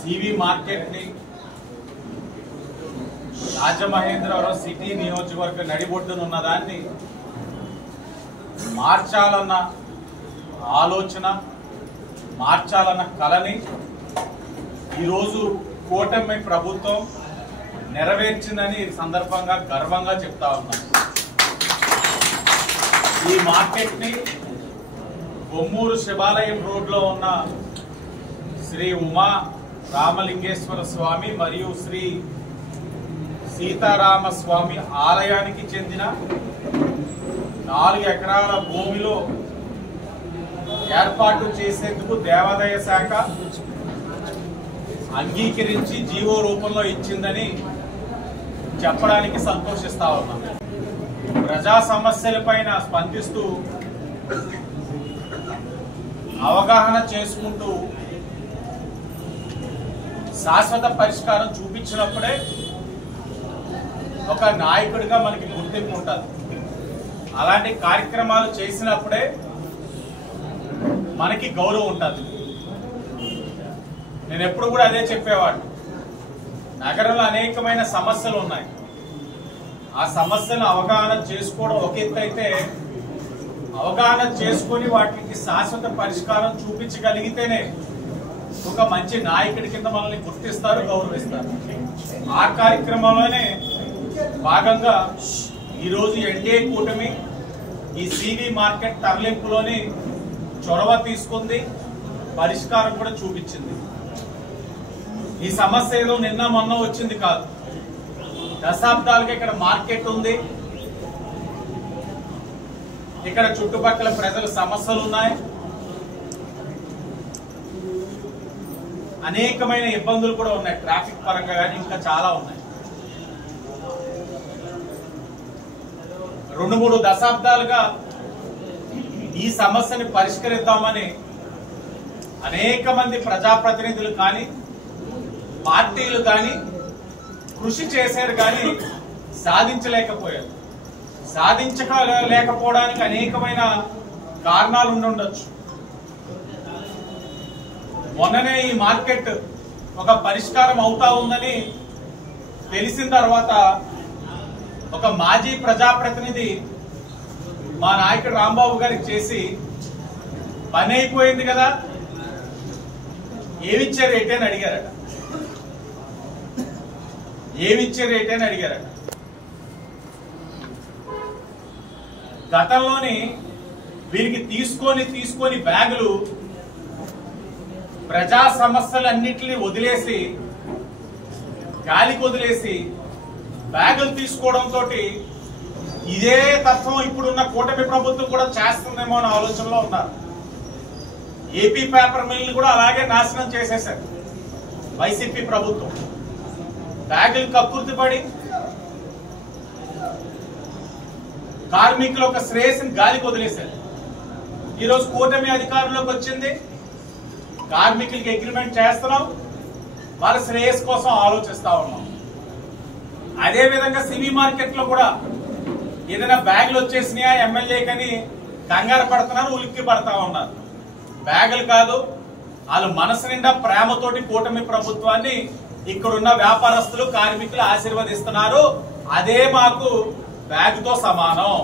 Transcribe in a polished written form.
CV market ని Rajamahendravaram city నియోజకవర్గ నడిబొడ్డున ఉన్న దాన్ని మార్చాలన్న ఆలోచన, మార్చాలన్న కలని ఈరోజు కూటమి ప్రభుత్వం నెరవేర్చిందని సందర్భంగా గర్వంగా చెప్తా ఉన్నాను. ఈ మార్కెట్ ని బొమ్మూరు శివాలయం రోడ్ లో ఉన్న శ్రీ ఉమా రామలింగేశ్వర స్వామి మరియు శ్రీ సీతారామ స్వామి ఆలయానికి చెందిన 4 ఎకరాల భూమిలో ఏర్పాటు చేసేందుకు దేవాదాయ శాఖ అంగీకరించి జీవో రూపంలో ఇచ్చిందని చెప్పడానికి సంతోషిస్తా ఉన్నాం. ప్రజా సమస్యలపైన స్పందిస్తూ అవగాహన చేసుకుంటూ శాశ్వత పరిష్కారం చూపించినప్పుడే ఒక నాయకుడిగా మనకి గుర్తింపు ఉంటుంది. అలాంటి కార్యక్రమాలు చేసినప్పుడే మనకి గౌరవం ఉంటుంది. నేను ఎప్పుడు కూడా అదే చెప్పేవాడిని. నగరంలో అనేకమైన సమస్యలు ఉన్నాయి. ఆ సమస్యను అవగాహన చేసుకోవడం ఒక ఎత్తు అయితే, అవగాహన చేసుకొని వాటికి శాశ్వత పరిష్కారం చూపించగలిగితేనే ఒక మంచి నాయకుడి కింద మనల్ని గుర్తిస్తారు, గౌరవిస్తారు. ఆ కార్యక్రమంలోనే భాగంగా ఈరోజు ఎన్డీఏ కూటమి ఈ సివి మార్కెట్ తరలింపులోని చొరవ తీసుకుంది, పరిష్కారం కూడా చూపించింది. ఈ సమస్య ఏదో నిన్న మొన్న వచ్చింది కాదు. దశాబ్దాలుగా ఇక్కడ మార్కెట్ ఉంది. ఇక్కడ చుట్టుపక్కల ప్రజల సమస్యలు ఉన్నాయి. అనేకమైన ఇబ్బందులు కూడా ఉన్నాయి. ట్రాఫిక్ పరంగా కానీ ఇంకా చాలా ఉన్నాయి. 2-3 దశాబ్దాలుగా ఈ సమస్యని పరిష్కరిద్దామని అనేక మంది ప్రజాప్రతినిధులు కానీ పార్టీలు కానీ కృషి చేశారు, కానీ సాధించలేకపోయారు. సాధించలేకపోవడానికి అనేకమైన కారణాలు ఉండొచ్చు. మొన్ననే ఈ మార్కెట్ ఒక పరిష్కారం అవుతా ఉందని తెలిసిన తర్వాత ఒక మాజీ ప్రజాప్రతినిధి మా నాయకుడు రాంబాబు గారికి చేసి, పని అయిపోయింది కదా, ఏమిచ్చారు ఏంటి అని అడిగారట. ఏమిచ్చారు ఏంటి అని అడిగారట. గతంలోని వీరికి తీసుకొని బ్యాగులు ప్రజా సమస్యలన్నింటినీ వదిలేసి, గాలికి వదిలేసి బ్యాగులు తీసుకోవడంతో ఇదే తత్వం ఇప్పుడున్న కూటమి ప్రభుత్వం కూడా చేస్తుందేమో అనే ఆలోచనలో ఉన్నారు. ఏపీ పేపర్ మిల్ని కూడా అలాగే నాశనం చేసేశారు వైసీపీ ప్రభుత్వం. బ్యాగులు కక్కుర్తిపడి కార్మికుల ఒక శ్రేయస్సుని గాలికి వదిలేశారు. ఈరోజు కూటమి అధికారంలోకి వచ్చింది. కార్మికులకి అగ్రిమెంట్ చేస్తున్నాం, వాళ్ళ శ్రేయస్ కోసం ఆలోచిస్తా ఉన్నాం. అదే విధంగా సివి మార్కెట్ లో కూడా ఏదైనా బ్యాగులు వచ్చేసినాయా ఎమ్మెల్యేకని కంగారు పడుతున్నారు, ఉలిక్కి పడతా ఉన్నారు. బ్యాగులు కాదు, వాళ్ళు మనసు నిండా ప్రేమతోటి కూటమి ప్రభుత్వాన్ని ఇక్కడున్న వ్యాపారస్తులు, కార్మికులు ఆశీర్వదిస్తున్నారు. అదే మాకు బ్యాగుతో సమానం.